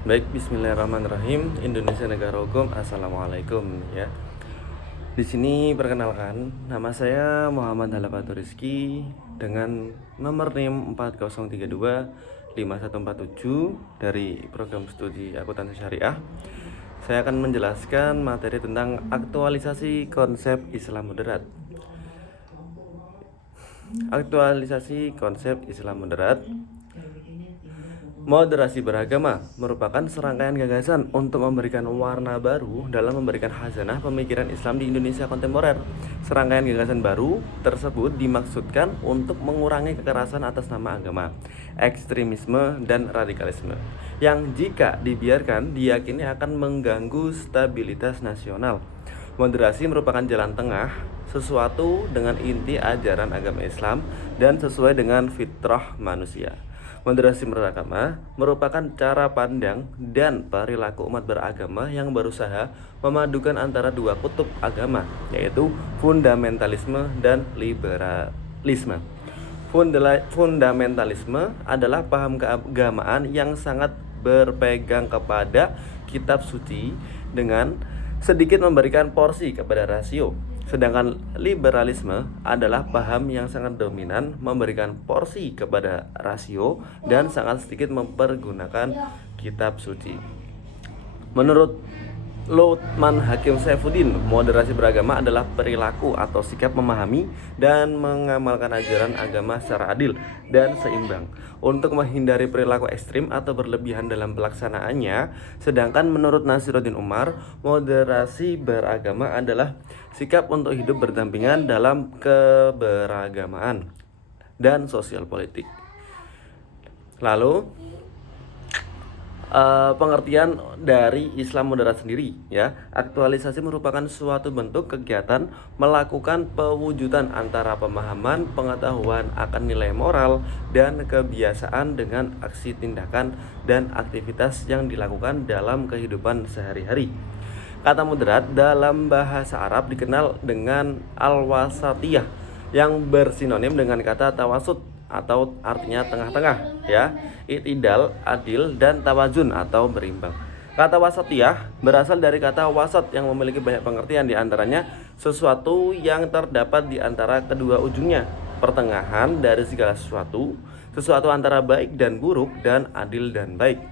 Baik, bismillahirrahmanirrahim. Indonesia negara hukum. Assalamualaikum ya. Di sini perkenalkan, nama saya Muhammad Halafatur Rizky dengan nomor NIM 40325147 dari program studi akuntansi syariah. Saya akan menjelaskan materi tentang aktualisasi konsep Islam moderat. Aktualisasi konsep Islam moderat. Moderasi beragama merupakan serangkaian gagasan untuk memberikan warna baru dalam memberikan khazanah pemikiran Islam di Indonesia kontemporer. Serangkaian gagasan baru tersebut dimaksudkan untuk mengurangi kekerasan atas nama agama, ekstremisme, dan radikalisme, yang jika dibiarkan diyakini akan mengganggu stabilitas nasional. Moderasi merupakan jalan tengah, sesuatu dengan inti ajaran agama Islam dan sesuai dengan fitrah manusia. Moderasi beragama merupakan cara pandang dan perilaku umat beragama yang berusaha memadukan antara dua kutub agama, yaitu fundamentalisme dan liberalisme. Fundamentalisme adalah paham keagamaan yang sangat berpegang kepada kitab suci dengan sedikit memberikan porsi kepada rasio. Sedangkan liberalisme adalah paham yang sangat dominan memberikan porsi kepada rasio dan sangat sedikit mempergunakan kitab suci. Menurut Luthman Hakim Saifuddin, moderasi beragama adalah perilaku atau sikap memahami dan mengamalkan ajaran agama secara adil dan seimbang untuk menghindari perilaku ekstrim atau berlebihan dalam pelaksanaannya. Sedangkan menurut Nasiruddin Umar, moderasi beragama adalah sikap untuk hidup berdampingan dalam keberagamaan dan sosial politik. Lalu pengertian dari Islam moderat sendiri ya. Aktualisasi merupakan suatu bentuk kegiatan melakukan pewujudan antara pemahaman, pengetahuan akan nilai moral dan kebiasaan dengan aksi, tindakan, dan aktivitas yang dilakukan dalam kehidupan sehari-hari. Kata moderat dalam bahasa Arab dikenal dengan al-wasatiyah yang bersinonim dengan kata tawasud atau artinya tengah-tengah ya, itidal, adil, dan tawazun atau berimbang. Kata wasatiyah berasal dari kata wasat yang memiliki banyak pengertian, diantaranya sesuatu yang terdapat di antara kedua ujungnya, pertengahan dari segala sesuatu, sesuatu antara baik dan buruk, dan adil dan baik.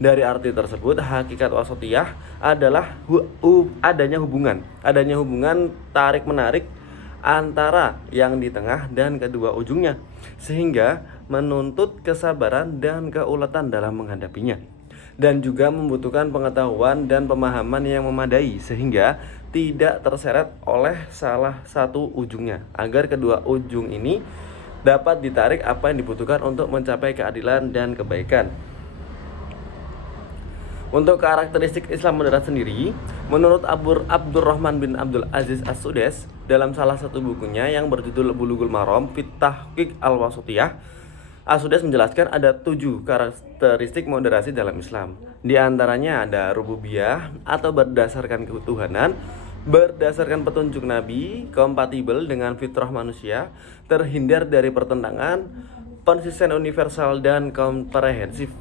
Dari arti tersebut, hakikat wasatiyah adalah adanya hubungan tarik-menarik antara yang di tengah dan kedua ujungnya, sehingga menuntut kesabaran dan keuletan dalam menghadapinya, dan juga membutuhkan pengetahuan dan pemahaman yang memadai sehingga tidak terseret oleh salah satu ujungnya, agar kedua ujung ini dapat ditarik apa yang dibutuhkan untuk mencapai keadilan dan kebaikan. Untuk karakteristik Islam moderat sendiri, menurut Abdurrahman bin Abdul Aziz As-Sudes dalam salah satu bukunya yang berjudul Bulughul Maram fi Tahqiq Al-Wasatiyah, As-Sudes menjelaskan ada 7 karakteristik moderasi dalam Islam. Di antaranya ada rububiyah atau berdasarkan ketuhanan, berdasarkan petunjuk Nabi, kompatibel dengan fitrah manusia, terhindar dari pertentangan, konsisten, universal, dan komprehensif,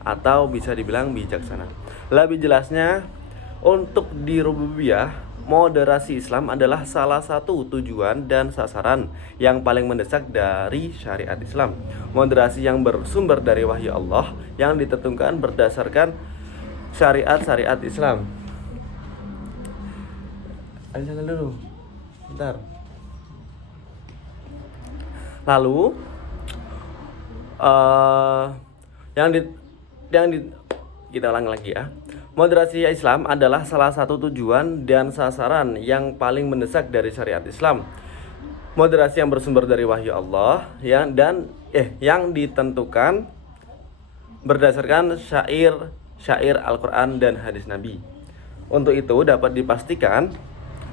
atau bisa dibilang bijaksana. Lebih jelasnya, untuk di rububiyah, moderasi Islam adalah salah satu tujuan dan sasaran yang paling mendesak dari syariat Islam. Moderasi yang bersumber dari wahyu Allah yang ditentukan berdasarkan syariat Islam. Ayo dulu, bentar. Lalu kita ulang lagi ya. Moderasi Islam adalah salah satu tujuan dan sasaran yang paling mendesak dari syariat Islam. Moderasi yang bersumber dari wahyu Allah yang ditentukan berdasarkan syair Al-Quran dan hadis Nabi. Untuk itu dapat dipastikan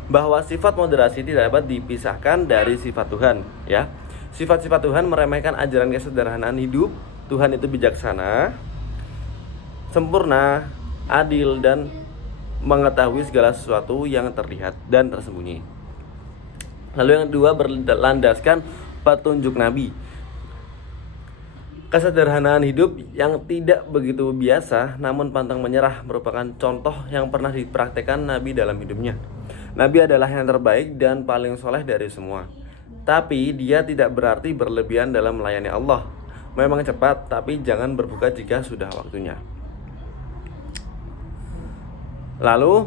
bahwa sifat moderasi tidak dapat dipisahkan dari sifat Tuhan ya. Sifat-sifat Tuhan meremehkan ajaran kesederhanaan hidup. Tuhan itu bijaksana, sempurna, adil, dan mengetahui segala sesuatu yang terlihat dan tersembunyi. Lalu yang kedua, berlandaskan petunjuk Nabi. Kesederhanaan hidup yang tidak begitu biasa namun pantang menyerah merupakan contoh yang pernah dipraktekkan Nabi dalam hidupnya. Nabi adalah yang terbaik dan paling soleh dari semua. Tapi dia tidak berarti berlebihan dalam melayani Allah. Memang cepat, tapi jangan berbuka jika sudah waktunya. Lalu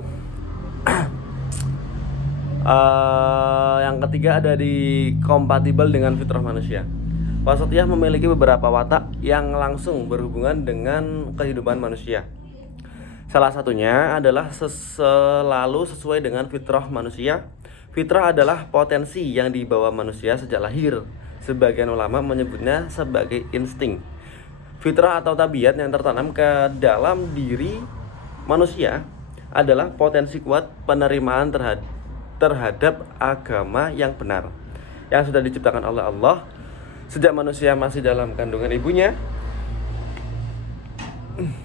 yang ketiga ada di kompatibel dengan fitrah manusia. Wasatiyah memiliki beberapa watak yang langsung berhubungan dengan kehidupan manusia. Salah satunya adalah selalu sesuai dengan fitrah manusia. Fitrah adalah potensi yang dibawa manusia sejak lahir. Sebagian ulama menyebutnya sebagai insting. Fitrah atau tabiat yang tertanam ke dalam diri manusia adalah potensi kuat penerimaan terhadap agama yang benar yang sudah diciptakan oleh Allah sejak manusia masih dalam kandungan ibunya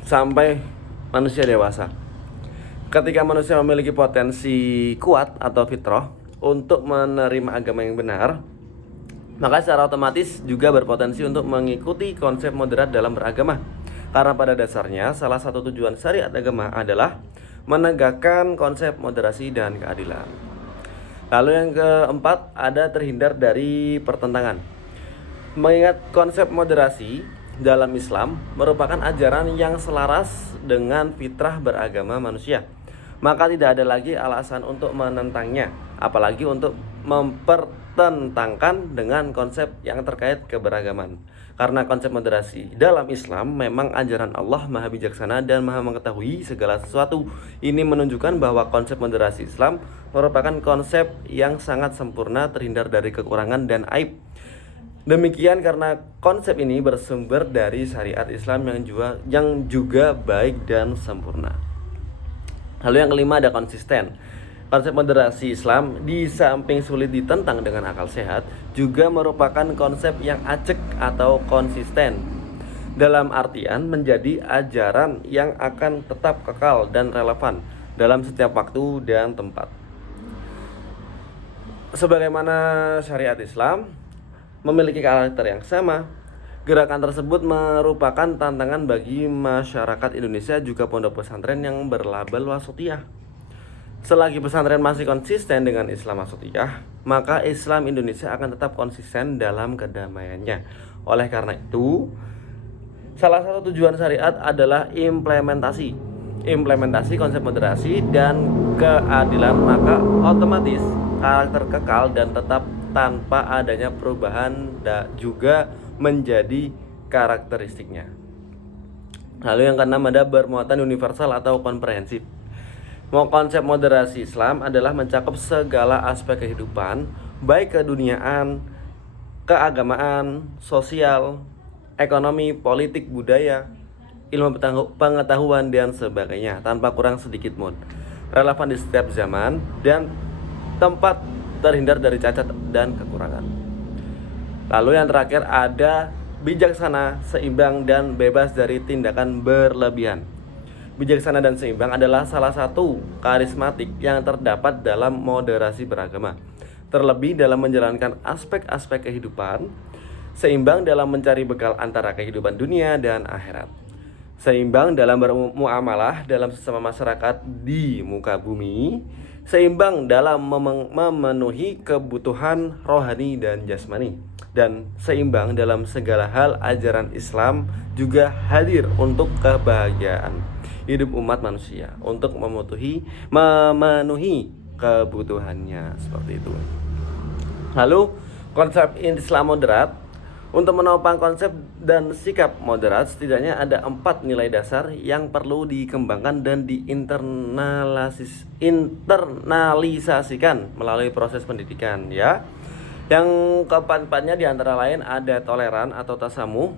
sampai manusia dewasa. Ketika manusia memiliki potensi kuat atau fitrah untuk menerima agama yang benar, maka secara otomatis juga berpotensi untuk mengikuti konsep moderat dalam beragama. Karena pada dasarnya salah satu tujuan syariat agama adalah menegakkan konsep moderasi dan keadilan. Lalu yang keempat ada terhindar dari pertentangan. Mengingat konsep moderasi dalam Islam merupakan ajaran yang selaras dengan fitrah beragama manusia, maka tidak ada lagi alasan untuk menentangnya, apalagi untuk mempertentangkan dengan konsep yang terkait keberagaman. Karena konsep moderasi dalam Islam memang ajaran Allah Maha Bijaksana dan Maha Mengetahui segala sesuatu. Ini menunjukkan bahwa konsep moderasi Islam merupakan konsep yang sangat sempurna, terhindar dari kekurangan dan aib. Demikian karena konsep ini bersumber dari syariat Islam yang juga baik dan sempurna. Lalu yang kelima ada konsisten. Konsep moderasi Islam di samping sulit ditentang dengan akal sehat, juga merupakan konsep yang acek atau konsisten. Dalam artian menjadi ajaran yang akan tetap kekal dan relevan dalam setiap waktu dan tempat. Sebagaimana syariat Islam memiliki karakter yang sama, gerakan tersebut merupakan tantangan bagi masyarakat Indonesia juga pondok pesantren yang berlabel Wasatiyah. Selagi pesantren masih konsisten dengan Islam Wasatiyah, maka Islam Indonesia akan tetap konsisten dalam kedamaiannya. Oleh karena itu, salah satu tujuan syariat adalah implementasi konsep moderasi dan keadilan, maka otomatis karakter kekal dan tetap tanpa adanya perubahan juga menjadi karakteristiknya. Lalu yang keenam ada bermuatan universal atau komprehensif. Konsep moderasi Islam adalah mencakup segala aspek kehidupan, baik keduniaan, keagamaan, sosial, ekonomi, politik, budaya, ilmu pengetahuan dan sebagainya, tanpa kurang sedikit pun. Relevan di setiap zaman dan tempat, terhindar dari cacat dan kekurangan. Lalu yang terakhir ada bijaksana, seimbang, dan bebas dari tindakan berlebihan. Bijaksana dan seimbang adalah salah satu karismatik yang terdapat dalam moderasi beragama. Terlebih dalam menjalankan aspek-aspek kehidupan, seimbang dalam mencari bekal antara kehidupan dunia dan akhirat. Seimbang dalam bermuamalah dalam sesama masyarakat di muka bumi, seimbang dalam memenuhi kebutuhan rohani dan jasmani, dan seimbang dalam segala hal. Ajaran Islam juga hadir untuk kebahagiaan hidup umat manusia, untuk memenuhi kebutuhannya, seperti itu. Lalu konsep Islam moderat. Untuk menopang konsep dan sikap moderat, setidaknya ada 4 nilai dasar yang perlu dikembangkan dan diinternalisasikan melalui proses pendidikan, ya. Yang keempat-empatnya diantara lain ada toleran atau tasamuh,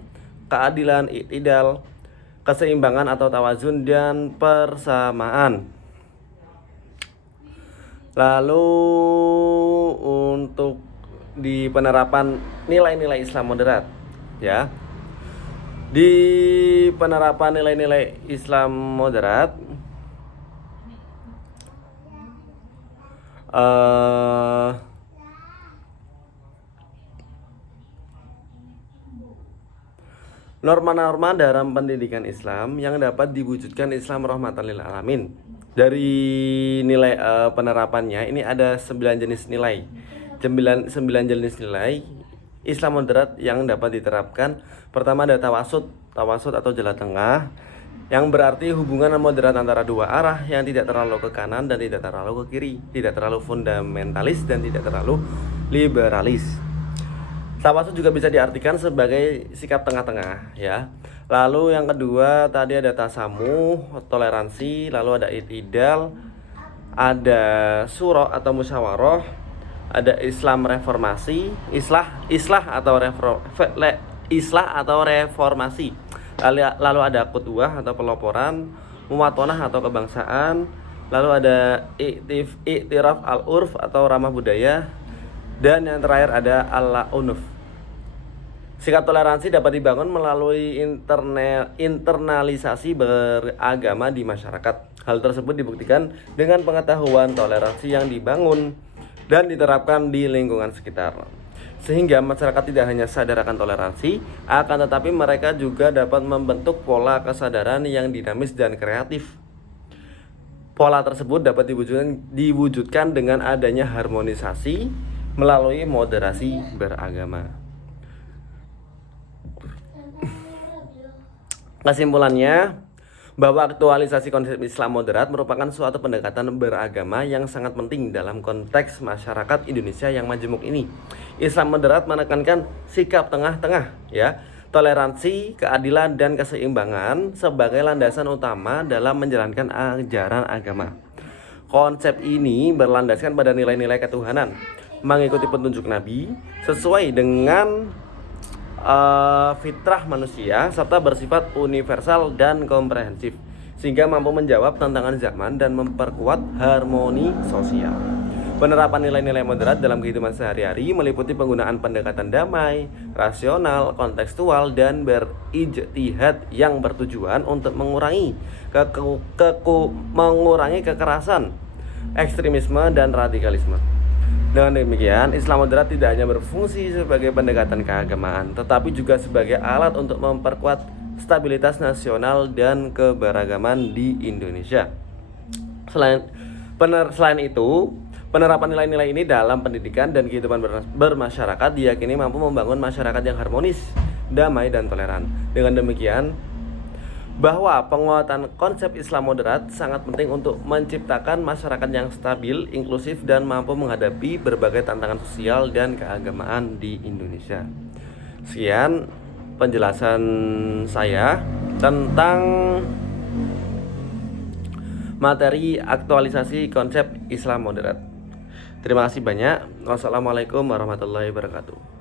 keadilan i'tidal, keseimbangan atau tawazun, dan persamaan. Lalu untuk di penerapan nilai-nilai Islam moderat, ya. Di penerapan nilai-nilai Islam moderat, Norma-norma dalam pendidikan Islam yang dapat diwujudkan Islam rahmatan lil alamin. Dari nilai penerapannya ini ada 9 jenis nilai. 9 jenis nilai Islam moderat yang dapat diterapkan. Pertama ada tawasud atau jalan tengah, yang berarti hubungan moderat antara dua arah yang tidak terlalu ke kanan dan tidak terlalu ke kiri, tidak terlalu fundamentalis dan tidak terlalu liberalis. Tawasud juga bisa diartikan sebagai sikap tengah-tengah ya. Lalu yang kedua tadi ada tasamuh, toleransi, lalu ada itidal, ada syura atau musyawarah, ada Islam reformasi, islah atau reformasi. Lalu ada qudwah atau peloporan, muwatonah atau kebangsaan, lalu ada iktiraf al-urf atau ramah budaya, dan yang terakhir ada al-unuf. Sikap toleransi dapat dibangun melalui internalisasi beragama di masyarakat. Hal tersebut dibuktikan dengan pengetahuan toleransi yang dibangun dan diterapkan di lingkungan sekitar. Sehingga masyarakat tidak hanya sadar akan toleransi, akan tetapi mereka juga dapat membentuk pola kesadaran yang dinamis dan kreatif. Pola tersebut dapat diwujudkan dengan adanya harmonisasi melalui moderasi beragama. Kesimpulannya, bahwa aktualisasi konsep Islam moderat merupakan suatu pendekatan beragama yang sangat penting dalam konteks masyarakat Indonesia yang majemuk ini. Islam moderat menekankan sikap tengah-tengah ya, toleransi, keadilan, dan keseimbangan sebagai landasan utama dalam menjalankan ajaran agama. Konsep ini berlandaskan pada nilai-nilai ketuhanan, mengikuti petunjuk Nabi sesuai dengan fitrah manusia, serta bersifat universal dan komprehensif, sehingga mampu menjawab tantangan zaman dan memperkuat harmoni sosial. Penerapan nilai-nilai moderat dalam kehidupan sehari-hari meliputi penggunaan pendekatan damai, rasional, kontekstual, dan berijtihad yang bertujuan untuk mengurangi kekerasan, ekstremisme, dan radikalisme. Dengan demikian, Islam moderat tidak hanya berfungsi sebagai pendekatan keagamaan, tetapi juga sebagai alat untuk memperkuat stabilitas nasional dan keberagaman di Indonesia. Selain itu, penerapan nilai-nilai ini dalam pendidikan dan kehidupan bermasyarakat diyakini mampu membangun masyarakat yang harmonis, damai, dan toleran. Dengan demikian, bahwa penguatan konsep Islam moderat sangat penting untuk menciptakan masyarakat yang stabil, inklusif, dan mampu menghadapi berbagai tantangan sosial dan keagamaan di Indonesia. Sekian penjelasan saya tentang materi aktualisasi konsep Islam moderat. Terima kasih banyak. Wassalamualaikum warahmatullahi wabarakatuh.